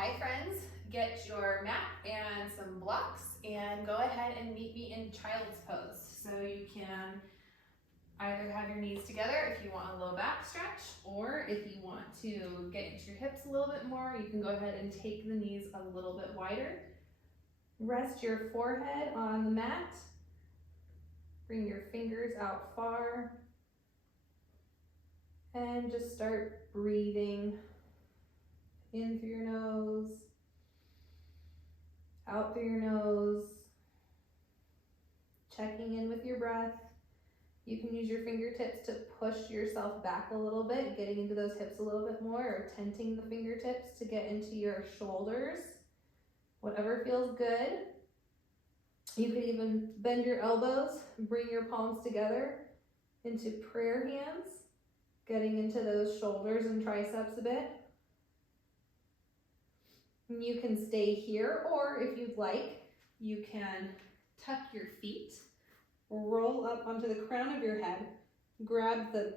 Hi friends, get your mat and some blocks and go ahead and meet me in child's pose. So you can either have your knees together if you want a low back stretch, or if you want to get into your hips a little bit more, you can go ahead and take the knees a little bit wider. Rest your forehead on the mat. Bring your fingers out far. And just start breathing in through your nose, out through your nose, checking in with your breath. You can use your fingertips to push yourself back a little bit, getting into those hips a little bit more, or tenting the fingertips to get into your shoulders, whatever feels good. You can even bend your elbows, bring your palms together into prayer hands, getting into those shoulders and triceps a bit. You can stay here, or if you'd like, you can tuck your feet, roll up onto the crown of your head, grab the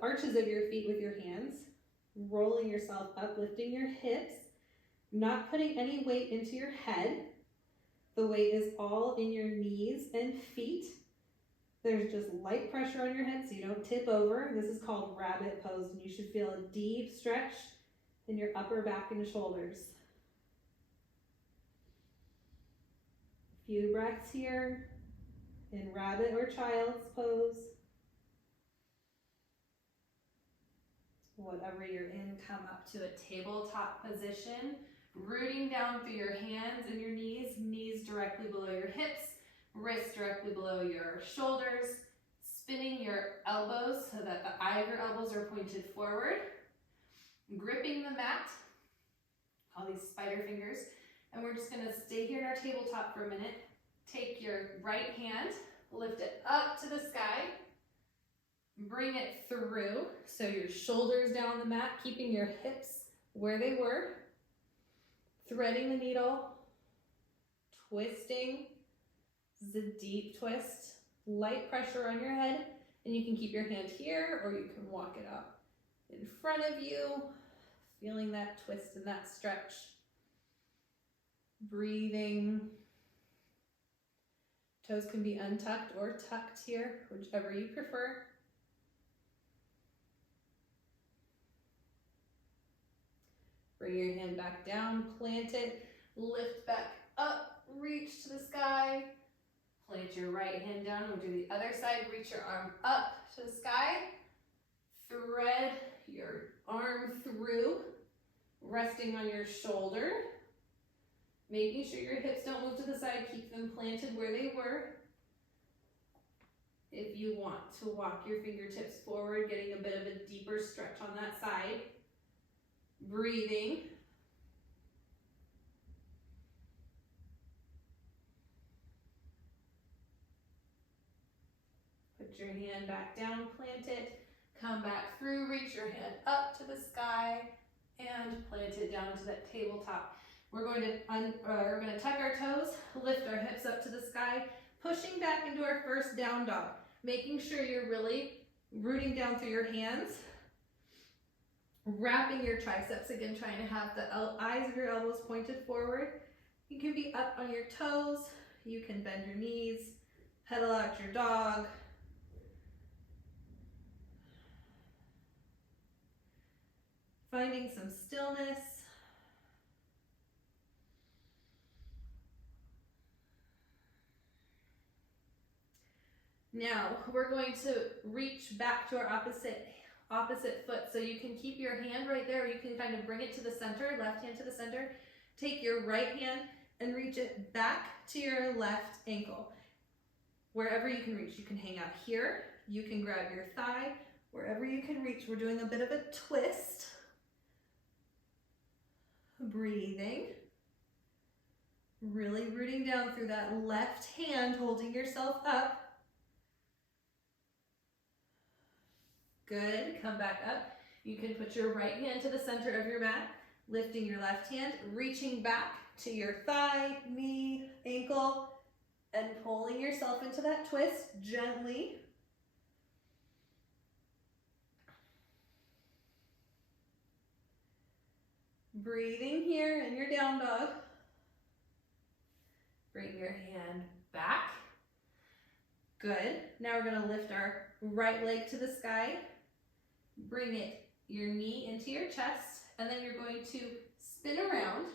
arches of your feet with your hands, rolling yourself up, lifting your hips, not putting any weight into your head. The weight is all in your knees and feet. There's just light pressure on your head so you don't tip over. This is called rabbit pose, and you should feel a deep stretch in your upper back and shoulders. A few breaths here in rabbit or child's pose. Whatever you're in, come up to a tabletop position, rooting down through your hands and your knees, knees directly below your hips, wrists directly below your shoulders, spinning your elbows so that the eye of your elbows are pointed forward, gripping the mat, all these spider fingers, and we're just gonna stay here in our tabletop for a minute. Take your right hand, lift it up to the sky, bring it through, so your shoulders down the mat, keeping your hips where they were, threading the needle, twisting. This is a deep twist, light pressure on your head, and you can keep your hand here, or you can walk it up in front of you, feeling that twist and that stretch. Breathing. Toes can be untucked or tucked here, whichever you prefer. Bring your hand back down, plant it, lift back up, reach to the sky. Plant your right hand down, we'll do the other side, reach your arm up to the sky. Thread your arm through, resting on your shoulder. Making sure your hips don't move to the side, keep them planted where they were. If you want to walk your fingertips forward, getting a bit of a deeper stretch on that side. Breathing. Put your hand back down, plant it, come back through, reach your hand up to the sky, and plant it down into that tabletop. We're going to tuck our toes, lift our hips up to the sky, pushing back into our first down dog, making sure you're really rooting down through your hands, wrapping your triceps again, trying to have the eyes of your elbows pointed forward. You can be up on your toes, you can bend your knees, pedal out your dog. Finding some stillness. Now we're going to reach back to our opposite foot. So you can keep your hand right there, or you can kind of bring it to the center, left hand to the center. Take your right hand and reach it back to your left ankle. Wherever you can reach, you can hang out here, you can grab your thigh, wherever you can reach. We're doing a bit of a twist. Breathing. Really rooting down through that left hand, holding yourself up. Good, come back up. You can put your right hand to the center of your mat, lifting your left hand, reaching back to your thigh, knee, ankle, and pulling yourself into that twist gently. Breathing here in your down dog. Bring your hand back. Good. Now we're gonna lift our right leg to the sky. Bring your knee into your chest, and then you're going to spin around.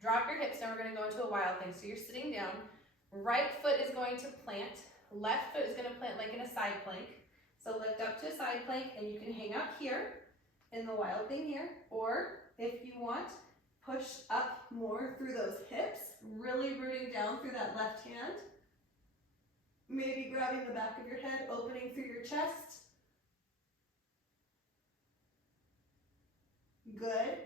Drop your hips. Now we're gonna go into a wild thing. So you're sitting down. Right foot is going to plant. Left foot is gonna plant like in a side plank. So lift up to a side plank, and you can hang out here in the wild thing here, or if you want, push up more through those hips, really rooting down through that left hand. Maybe grabbing the back of your head, opening through your chest. Good.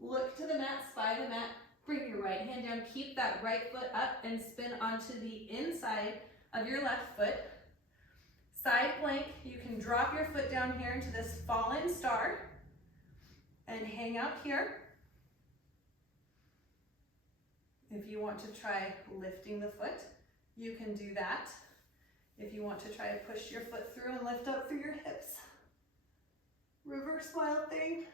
Look to the mat, spy the mat, bring your right hand down, keep that right foot up and spin onto the inside of your left foot. Side plank, you can drop your foot down here into this fallen star and hang out here. If you want to try lifting the foot, you can do that. If you want to try to push your foot through and lift up through your hips. Reverse wild thing.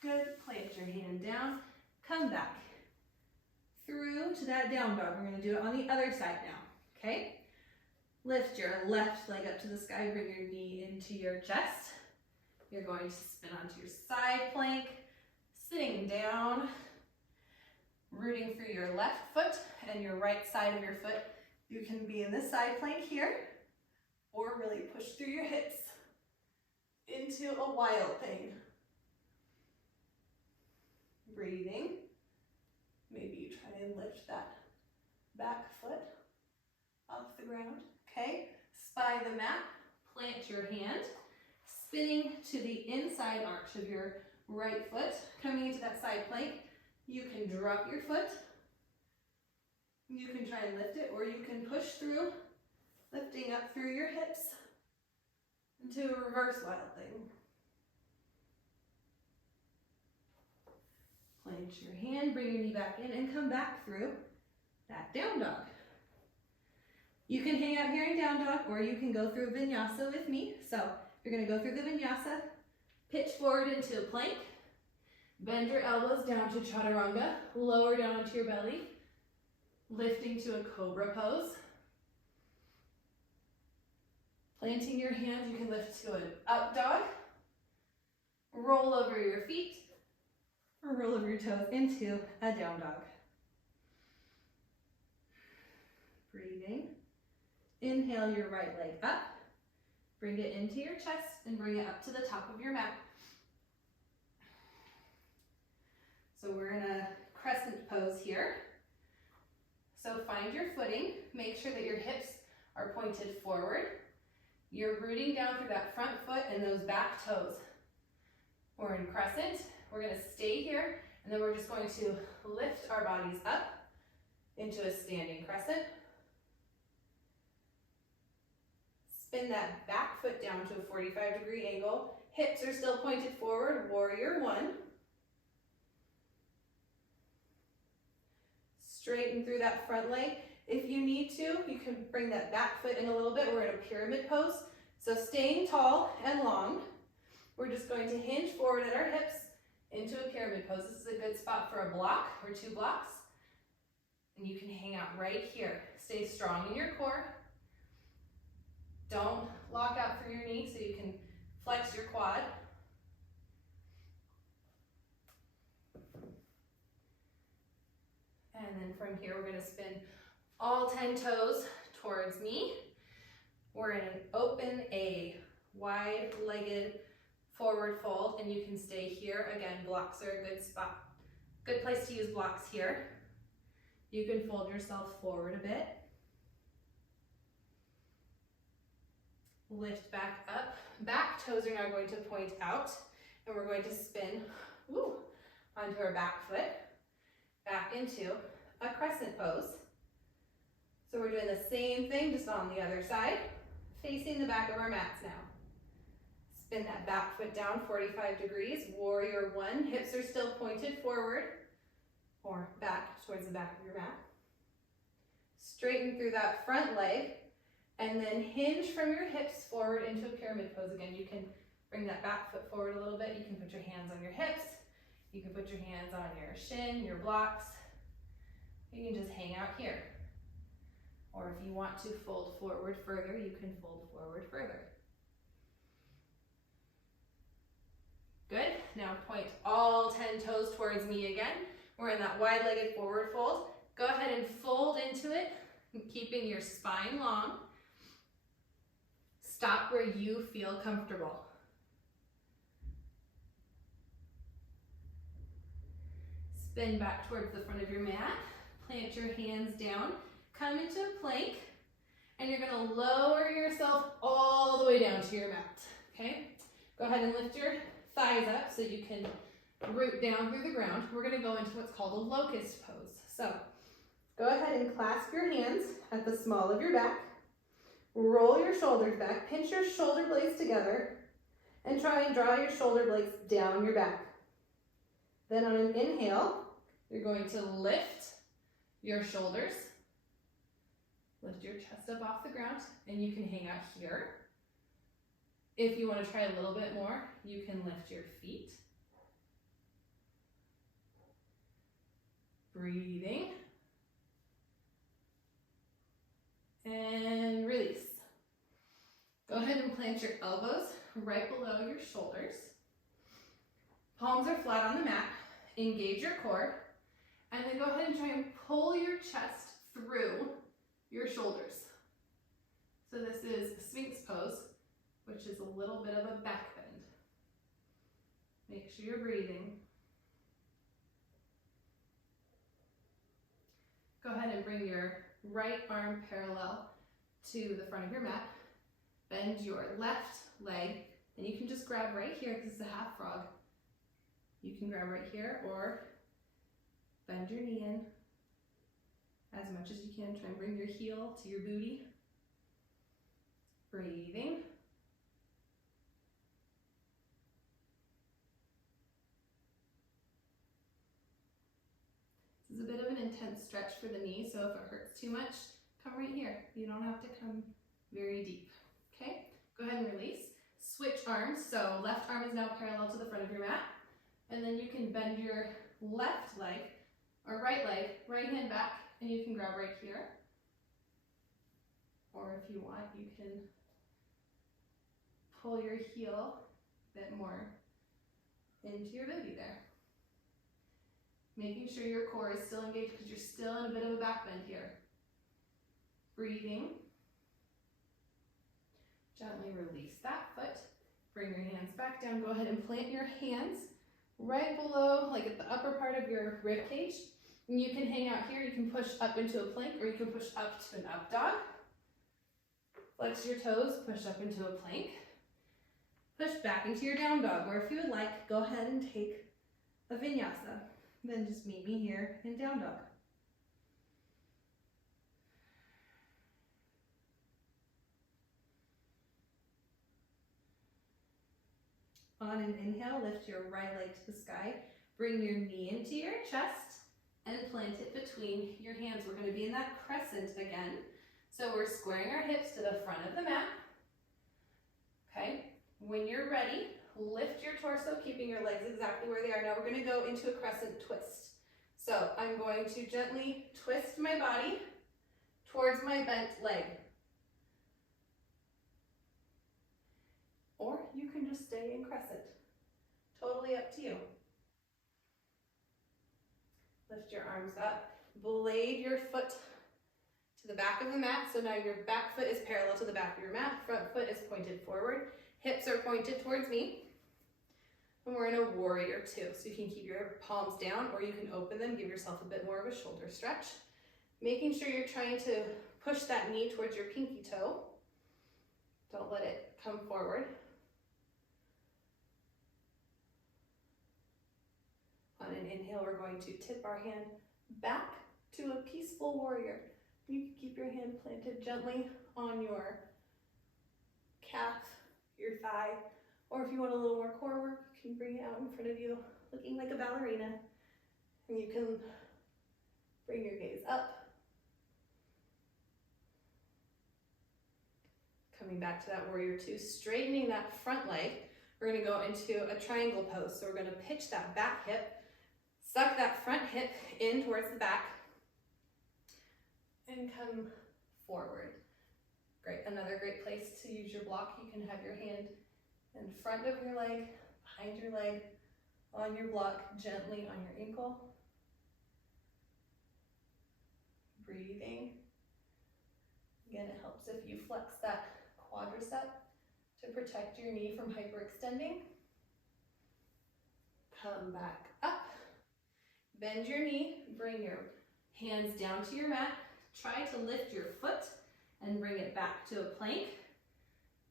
Good, plant your hand down, come back through to that down dog. We're gonna do it on the other side now, okay? Lift your left leg up to the sky, bring your knee into your chest. You're going to spin onto your side plank, sitting down, rooting through your left foot and your right side of your foot. You can be in this side plank here, or really push through your hips into a wild thing. Breathing. Maybe you try and lift that back foot off the ground. Okay, spy the mat, plant your hand, spinning to the inside arch of your right foot, coming into that side plank. You can drop your foot. You can try and lift it, or you can push through, lifting up through your hips into a reverse wild thing. Plant your hand, bring your knee back in, and come back through that down dog. You can hang out here in down dog, or you can go through vinyasa with me. So you're gonna go through the vinyasa, pitch forward into a plank, bend your elbows down to chaturanga, lower down onto your belly, lifting to a cobra pose. Planting your hands, you can lift to an up dog, roll over your feet, or roll over your toes into a down dog. Breathing. Inhale your right leg up, bring it into your chest and bring it up to the top of your mat. So we're in a crescent pose here. So find your footing, make sure that your hips are pointed forward. You're rooting down through that front foot and those back toes. We're in crescent, we're gonna stay here, and then we're just going to lift our bodies up into a standing crescent. Spin that back foot down to a 45-degree angle. Hips are still pointed forward, warrior one. Straighten through that front leg. If you need to, you can bring that back foot in a little bit. We're in a pyramid pose. So staying tall and long. We're just going to hinge forward at our hips into a pyramid pose. This is a good spot for a block or 2 blocks. And you can hang out right here. Stay strong in your core. Don't lock out through your knee so you can flex your quad. And then from here, we're going to spin all 10 toes towards me. We're in an open A, wide-legged forward fold, and you can stay here. Again, blocks are a good spot. Good place to use blocks here. You can fold yourself forward a bit. Lift back up. Back toes are now going to point out, and we're going to spin onto our back foot, back into a crescent pose. So we're doing the same thing, just on the other side, facing the back of our mats now. Spin that back foot down 45 degrees, warrior one. Hips are still pointed forward or back towards the back of your mat. Straighten through that front leg, and then hinge from your hips forward into a pyramid pose. Again, you can bring that back foot forward a little bit. You can put your hands on your hips. You can put your hands on your shin, your blocks. You can just hang out here. Or if you want to fold forward further, you can fold forward further. Good. Now point all 10 toes towards me again. We're in that wide-legged forward fold. Go ahead and fold into it, keeping your spine long. Stop where you feel comfortable. Spin back towards the front of your mat. Plant your hands down. Come into a plank. And you're going to lower yourself all the way down to your mat. Okay? Go ahead and lift your thighs up so you can root down through the ground. We're going to go into what's called a locust pose. So go ahead and clasp your hands at the small of your back. Roll your shoulders back. Pinch your shoulder blades together. And try and draw your shoulder blades down your back. Then on an inhale, you're going to lift your shoulders. Lift your chest up off the ground. And you can hang out here. If you want to try a little bit more, you can lift your feet. Breathing. And release. Go ahead and plant your elbows right below your shoulders. Palms are flat on the mat. Engage your core. And then go ahead and try and pull your chest through your shoulders. So this is Sphinx pose, which is a little bit of a back bend. Make sure you're breathing. Go ahead and bring your right arm parallel to the front of your mat. Bend your left leg, and you can just grab right here because it's a half frog. You can grab right here or bend your knee in as much as you can. Try and bring your heel to your booty. Breathing. This is a bit of an intense stretch for the knee, so if it hurts too much, come right here. You don't have to come very deep. Okay, go ahead and release. Switch arms, so left arm is now parallel to the front of your mat, and then you can bend your left leg, or right leg, right hand back, and you can grab right here. Or if you want, you can pull your heel a bit more into your booty there. Making sure your core is still engaged because you're still in a bit of a back bend here. Breathing. Gently release that foot. Bring your hands back down. Go ahead and plant your hands right below, like at the upper part of your rib cage. And you can hang out here. You can push up into a plank, or you can push up to an up dog. Flex your toes, push up into a plank. Push back into your down dog, or if you would like, go ahead and take a vinyasa. Then just meet me here in down dog. On an inhale, lift your right leg to the sky. Bring your knee into your chest and plant it between your hands. We're going to be in that crescent again. So we're squaring our hips to the front of the mat. Okay, when you're ready, lift your torso, keeping your legs exactly where they are. Now we're going to go into a crescent twist. So I'm going to gently twist my body towards my bent leg. Or you can just stay in crescent. Totally up to you. Lift your arms up. Blade your foot to the back of the mat. So now your back foot is parallel to the back of your mat. Front foot is pointed forward. Hips are pointed towards me. And we're in a warrior two. So you can keep your palms down, or you can open them, give yourself a bit more of a shoulder stretch. Making sure you're trying to push that knee towards your pinky toe. Don't let it come forward. On an inhale, we're going to tip our hand back to a peaceful warrior. You can keep your hand planted gently on your calf, your thigh, or if you want a little more core work, you can bring it out in front of you, looking like a ballerina. And you can bring your gaze up. Coming back to that warrior two, straightening that front leg. We're going to go into a triangle pose. So we're going to pitch that back hip. Suck that front hip in towards the back and come forward. Great, another great place to use your block. You can have your hand in front of your leg, behind your leg, on your block, gently on your ankle. Breathing. Again, it helps if you flex that quadricep to protect your knee from hyperextending. Come back up. Bend your knee, bring your hands down to your mat. Try to lift your foot and bring it back to a plank.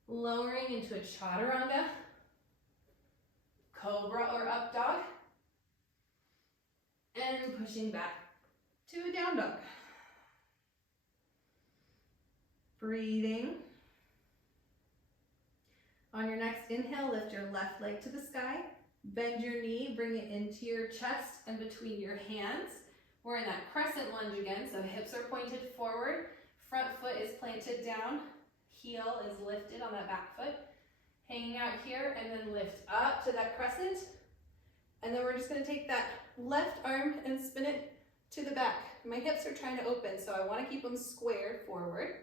Lowering into a chaturanga, cobra or up dog, and pushing back to a down dog. Breathing. On your next inhale, lift your left leg to the sky. Bend your knee, bring it into your chest and between your hands. We're in that crescent lunge again, so hips are pointed forward, front foot is planted down, heel is lifted on that back foot. Hanging out here and then lift up to that crescent. And then we're just gonna take that left arm and spin it to the back. My hips are trying to open, so I wanna keep them squared forward.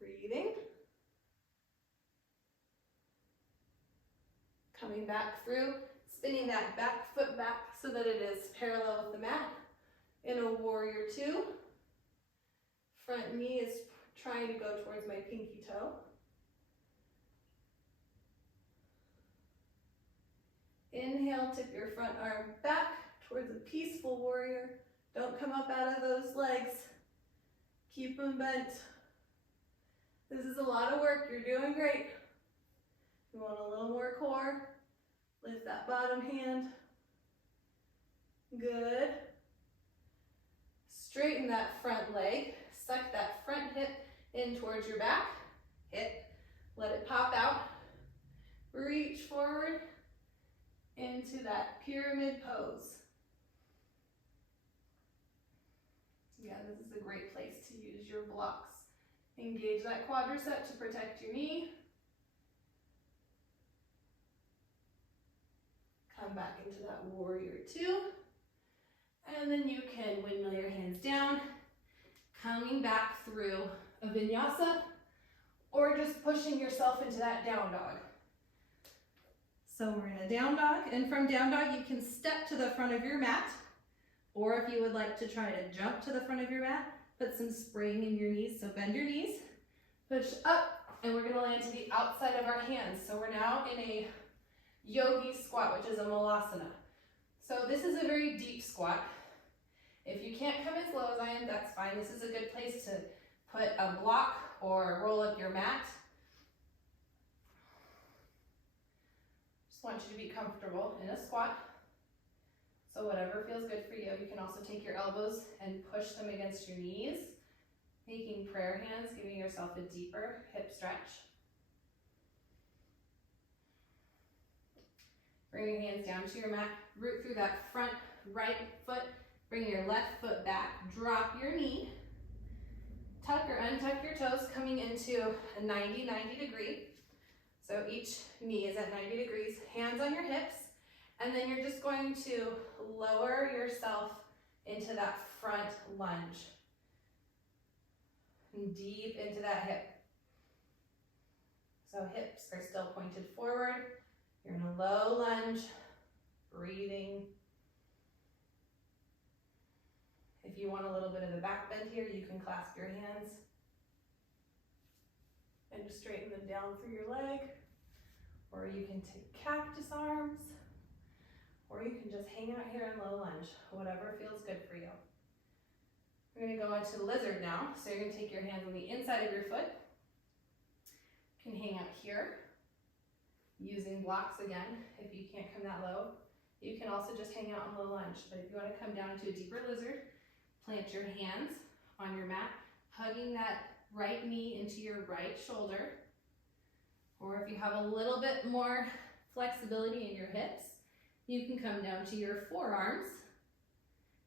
Breathing. Coming back through, spinning that back foot back so that it is parallel with the mat in a warrior two. Front knee is trying to go towards my pinky toe. Inhale, tip your front arm back towards a peaceful warrior. Don't come up out of those legs. Keep them bent. This is a lot of work, you're doing great. You want a little more core, lift that bottom hand. Good. Straighten that front leg, suck that front hip in towards your back. Hip, let it pop out. Reach forward into that pyramid pose. Yeah, this is a great place to use your blocks. Engage that quadricep to protect your knee. Come back into that warrior two. And then you can windmill your hands down, coming back through a vinyasa, or just pushing yourself into that down dog. So we're in a down dog, and from down dog you can step to the front of your mat, or if you would like to try to jump to the front of your mat, put some spring in your knees, so bend your knees, push up, and we're gonna land to the outside of our hands. So we're now in a yogi squat, which is a malasana. So this is a very deep squat. If you can't come as low as I am, that's fine. This is a good place to put a block or roll up your mat. Just want you to be comfortable in a squat. So whatever feels good for you. You can also take your elbows and push them against your knees, making prayer hands, giving yourself a deeper hip stretch. Bring your hands down to your mat, root through that front right foot, bring your left foot back, drop your knee, tuck or untuck your toes, coming into a 90 degree. So each knee is at 90 degrees, hands on your hips, and then you're just going to lower yourself into that front lunge. And deep into that hip. So hips are still pointed forward. You're in a low lunge, breathing. If you want a little bit of a back bend here, you can clasp your hands and just straighten them down through your leg. Or you can take cactus arms, or you can just hang out here in low lunge, whatever feels good for you. We're gonna go into lizard now. So you're gonna take your hands on the inside of your foot. You can hang out here, using blocks again. If you can't come that low, you can also just hang out in low lunge. But if you wanna come down into a deeper lizard, plant your hands on your mat, hugging that right knee into your right shoulder. Or if you have a little bit more flexibility in your hips, you can come down to your forearms,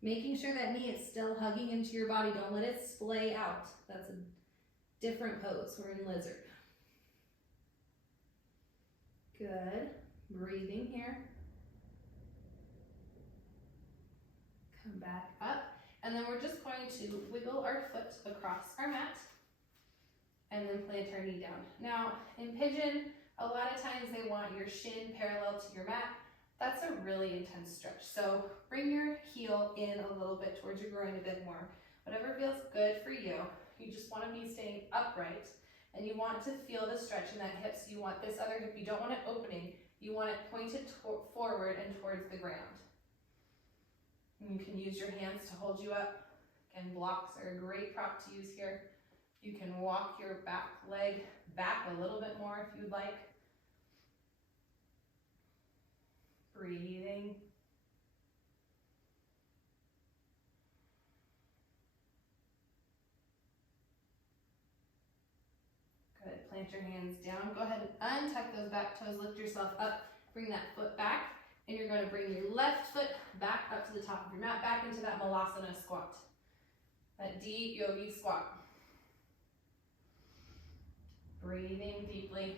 making sure that knee is still hugging into your body. Don't let it splay out. That's a different pose. We're in lizard. Good. Breathing here. And then we're just going to wiggle our foot across our mat and then plant our knee down. Now, in pigeon, a lot of times they want your shin parallel to your mat. That's a really intense stretch. So bring your heel in a little bit towards your groin a bit more. Whatever feels good for you. You just want to be staying upright and you want to feel the stretch in that hip. So you want this other hip, you don't want it opening. You want it pointed forward and towards the ground. And you can use your hands to hold you up. Again, blocks are a great prop to use here. You can walk your back leg back a little bit more if you'd like. Breathing. Good, plant your hands down. Go ahead and untuck those back toes, lift yourself up, bring that foot back, and you're gonna bring your left foot back up to the top of your mat, back into that Malasana squat. That deep yogi squat. Breathing deeply.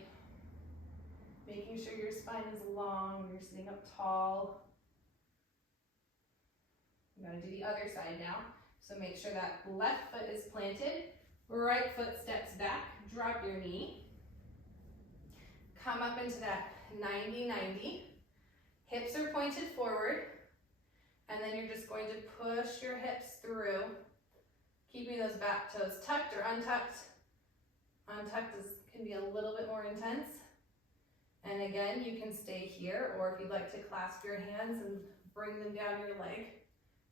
Making sure your spine is long, you're sitting up tall. We're gonna do the other side now. So make sure that left foot is planted, right foot steps back, drop your knee. Come up into that 90-90. Hips are pointed forward, and then you're just going to push your hips through, keeping those back toes tucked or untucked. Untucked can be a little bit more intense. And again, you can stay here, or if you'd like to clasp your hands and bring them down your leg,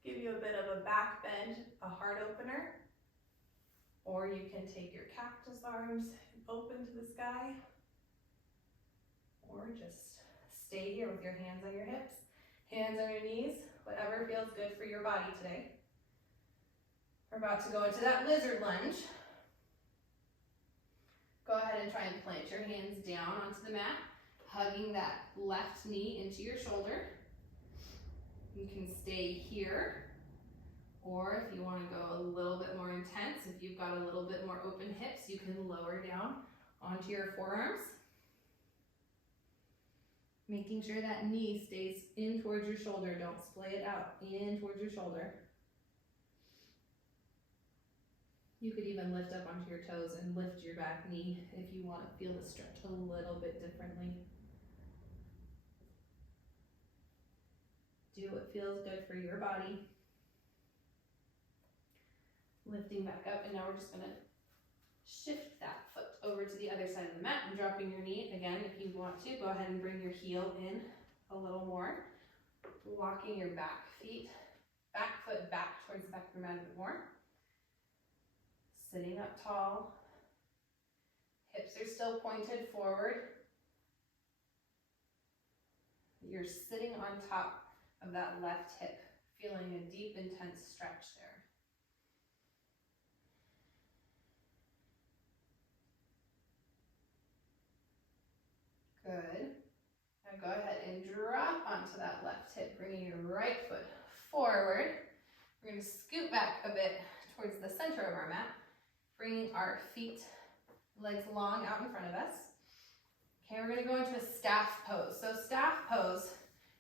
give you a bit of a back bend, a heart opener. Or you can take your cactus arms open to the sky, or just stay here with your hands on your hips, hands on your knees, whatever feels good for your body today. We're about to go into that lizard lunge. Go ahead and try and plant your hands down onto the mat, hugging that left knee into your shoulder. You can stay here, or if you want to go a little bit more intense, if you've got a little bit more open hips, you can lower down onto your forearms. Making sure that knee stays in towards your shoulder. Don't splay it out, in towards your shoulder. You could even lift up onto your toes and lift your back knee if you want to feel the stretch a little bit differently. Do what feels good for your body. Lifting back up, and now we're just going to shift that foot over to the other side of the mat and dropping your knee. Again, if you want to, go ahead and bring your heel in a little more. Walking your back foot back towards the back of your mat a bit more. Sitting up tall. Hips are still pointed forward. You're sitting on top of that left hip, feeling a deep, intense stretch there. Good. Now go ahead and drop onto that left hip, bringing your right foot forward. We're going to scoot back a bit towards the center of our mat, bringing our feet, legs long out in front of us. Okay, we're going to go into a staff pose. So staff pose,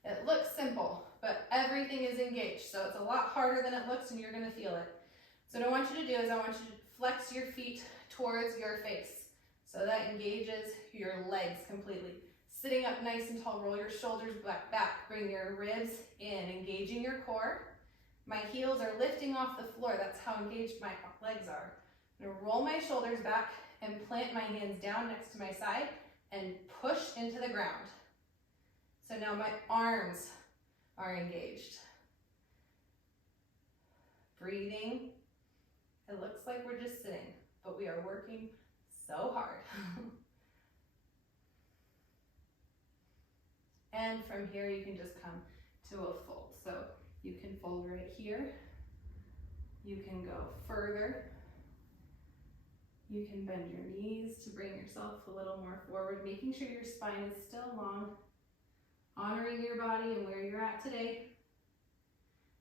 it looks simple, but everything is engaged. So it's a lot harder than it looks, and you're going to feel it. So what I want you to do is I want you to flex your feet towards your face. So that engages your legs completely. Sitting up nice and tall, roll your shoulders back, bring your ribs in, engaging your core. My heels are lifting off the floor. That's how engaged my legs are. I'm gonna roll my shoulders back and plant my hands down next to my side and push into the ground. So now my arms are engaged. Breathing. It looks like we're just sitting, but we are working so hard. And from here, you can just come to a fold. So you can fold right here. You can go further. You can bend your knees to bring yourself a little more forward, making sure your spine is still long, honoring your body and where you're at today.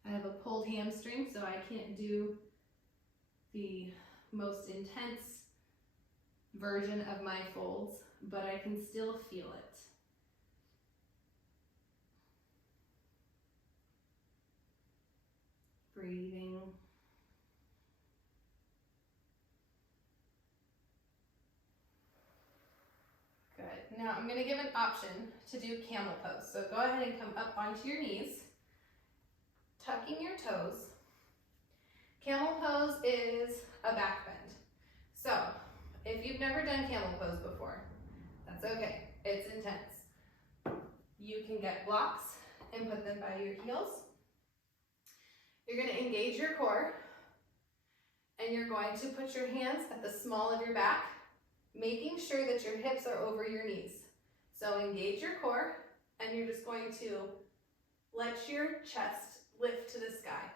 I have a pulled hamstring, so I can't do the most intense version of my folds, but I can still feel it. Breathing. Now I'm gonna give an option to do camel pose. So go ahead and come up onto your knees, tucking your toes. Camel pose is a back bend. So if you've never done camel pose before, that's okay, it's intense. You can get blocks and put them by your heels. You're gonna engage your core, and you're going to put your hands at the small of your back, making sure that your hips are over your knees. So engage your core, and you're just going to let your chest lift to the sky.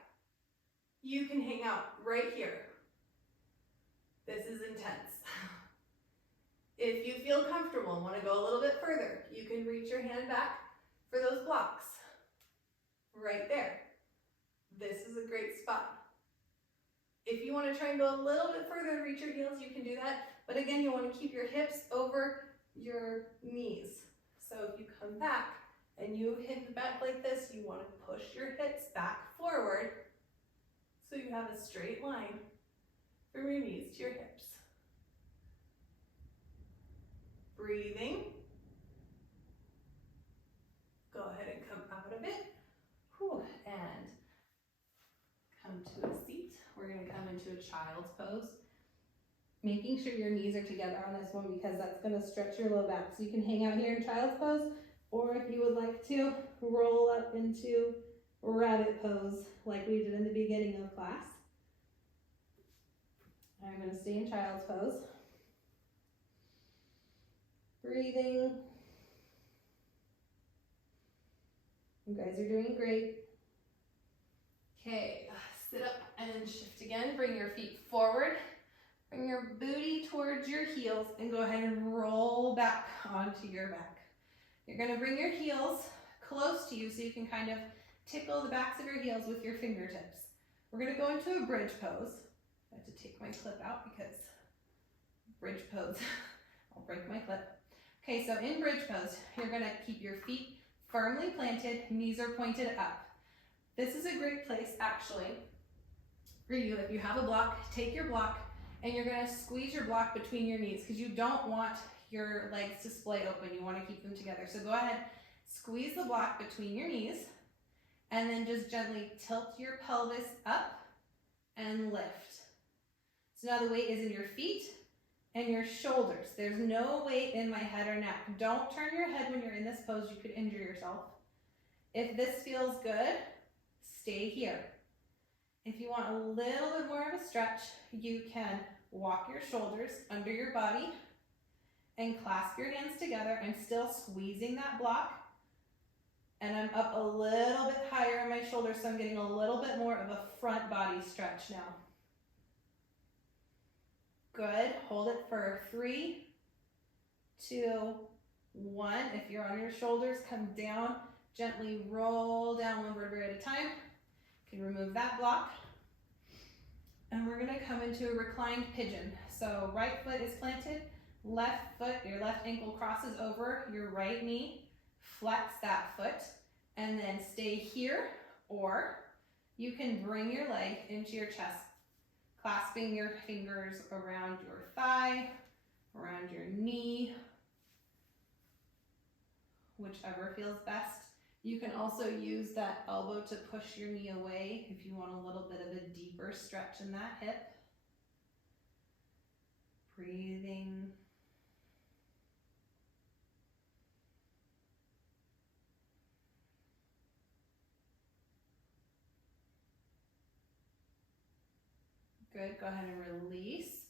You can hang out right here. This is intense. If you feel comfortable and want to go a little bit further, you can reach your hand back for those blocks. Right there. This is a great spot. If you want to try and go a little bit further and reach your heels, you can do that. But again, you want to keep your hips over your knees. So if you come back and you hit the back like this, you want to push your hips back forward so you have a straight line from your knees to your hips. Breathing. Go ahead and come out of it. Whew. And come to a seat. We're going to come into a child's pose. Making sure your knees are together on this one because that's going to stretch your low back. So you can hang out here in child's pose, or if you would like to, roll up into rabbit pose like we did in the beginning of class. I'm going to stay in child's pose. Breathing. You guys are doing great. Okay, sit up and shift again. Bring your feet forward. Bring your booty towards your heels and go ahead and roll back onto your back. You're going to bring your heels close to you so you can kind of tickle the backs of your heels with your fingertips. We're going to go into a bridge pose. I have to take my clip out because bridge pose, I'll break my clip. Okay, so in bridge pose, you're going to keep your feet firmly planted, knees are pointed up. This is a great place actually for you. If you have a block, take your block and you're going to squeeze your block between your knees because you don't want your legs to splay open. You want to keep them together. So go ahead, squeeze the block between your knees and then just gently tilt your pelvis up and lift. So now the weight is in your feet and your shoulders. There's no weight in my head or neck. Don't turn your head when you're in this pose. You could injure yourself. If this feels good, stay here. If you want a little bit more of a stretch, you can walk your shoulders under your body and clasp your hands together. I'm still squeezing that block. And I'm up a little bit higher on my shoulders, so I'm getting a little bit more of a front body stretch now. Good, hold it for 3, 2, 1. If you're on your shoulders, come down, gently roll down one vertebrae at a time. You can remove that block. And we're gonna come into a reclined pigeon. So right foot is planted, left foot, your left ankle crosses over your right knee, flex that foot, and then stay here, or you can bring your leg into your chest, clasping your fingers around your thigh, around your knee, whichever feels best. You can also use that elbow to push your knee away if you want a little bit of a deeper stretch in that hip. Breathing. Good, go ahead and release.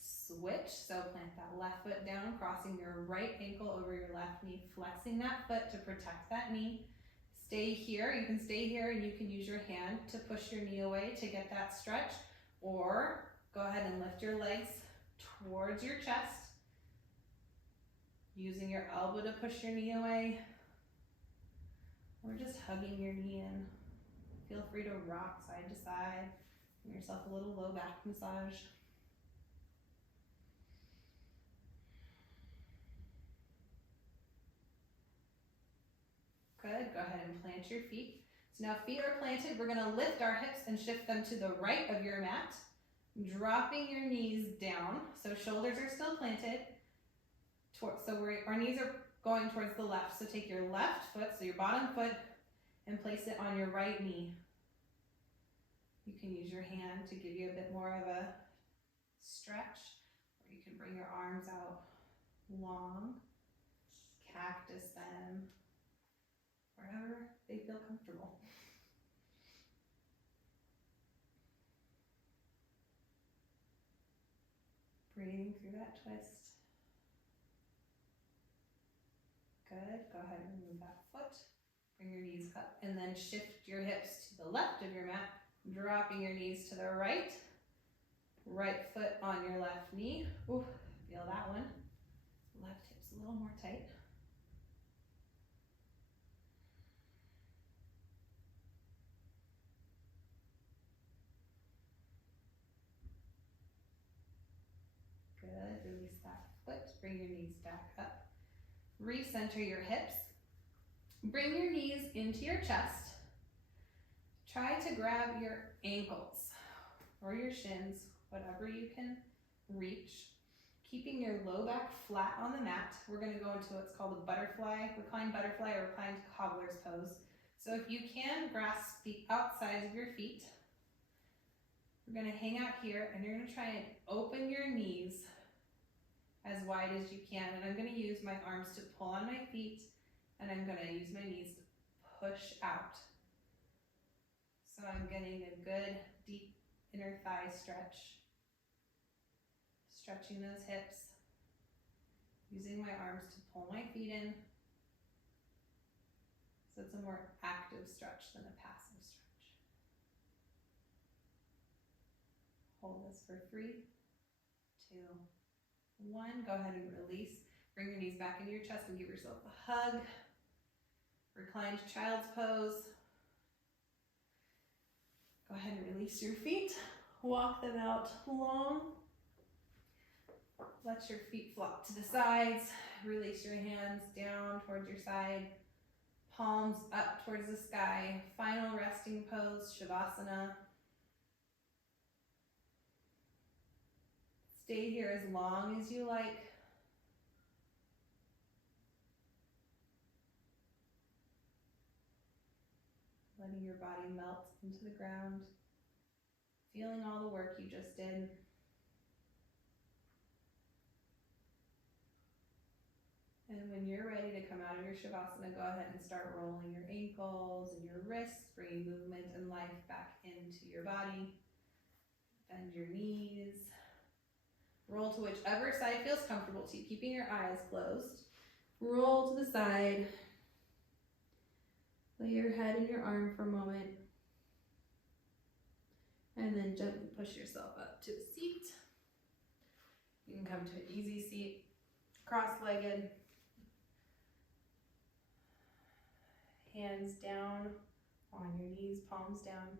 Switch, so plant that left foot down, crossing your right ankle over your left knee, flexing that foot to protect that knee. Stay here, you can stay here and you can use your hand to push your knee away to get that stretch, or go ahead and lift your legs towards your chest, using your elbow to push your knee away, or just hugging your knee in. Feel free to rock side to side, give yourself a little low back massage. Good, go ahead and plant your feet. So now feet are planted, we're gonna lift our hips and shift them to the right of your mat, dropping your knees down, so shoulders are still planted, So our knees are going towards the left. So take your left foot, so your bottom foot, and place it on your right knee. You can use your hand to give you a bit more of a stretch, or you can bring your arms out long, cactus them, wherever they feel comfortable. Breathing through that twist. Good, go ahead and move that foot. Bring your knees up and then shift your hips to the left of your mat, dropping your knees to the right. Right foot on your left knee. Ooh, feel that one. Left hip's a little more tight. Good, release that foot, bring your knees back up. Recenter your hips. Bring your knees into your chest. Try to grab your ankles or your shins, whatever you can reach. Keeping your low back flat on the mat. We're gonna go into what's called a butterfly, reclined butterfly or reclined cobbler's pose. So if you can grasp the outsides of your feet, we're gonna hang out here and you're gonna try and open your knees as wide as you can. And I'm gonna use my arms to pull on my feet and I'm gonna use my knees to push out. So I'm getting a good deep inner thigh stretch. Stretching those hips. Using my arms to pull my feet in. So it's a more active stretch than a passive stretch. Hold this for 3, 2, 1. Go ahead and release. Bring your knees back into your chest and give yourself a hug. Reclined child's pose. Go ahead and release your feet. Walk them out long. Let your feet flop to the sides. Release your hands down towards your side. Palms up towards the sky. Final resting pose, Shavasana. Stay here as long as you like. Letting your body melt into the ground. Feeling all the work you just did. And when you're ready to come out of your Shavasana, go ahead and start rolling your ankles and your wrists, bringing movement and life back into your body. Bend your knees. Roll to whichever side feels comfortable to you, keeping your eyes closed. Roll to the side. Lay your head in your arm for a moment. And then gently push yourself up to a seat. You can come to an easy seat, cross-legged. Hands down on your knees, palms down.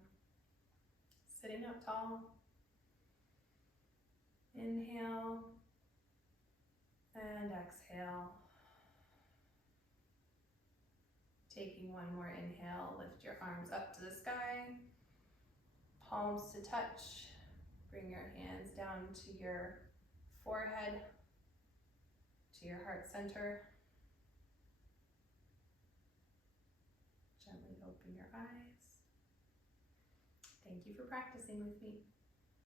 Sitting up tall. Inhale and exhale. Taking one more inhale, lift your arms up to the sky. Palms to touch. Bring your hands down to your forehead, to your heart center. Gently open your eyes. Thank you for practicing with me.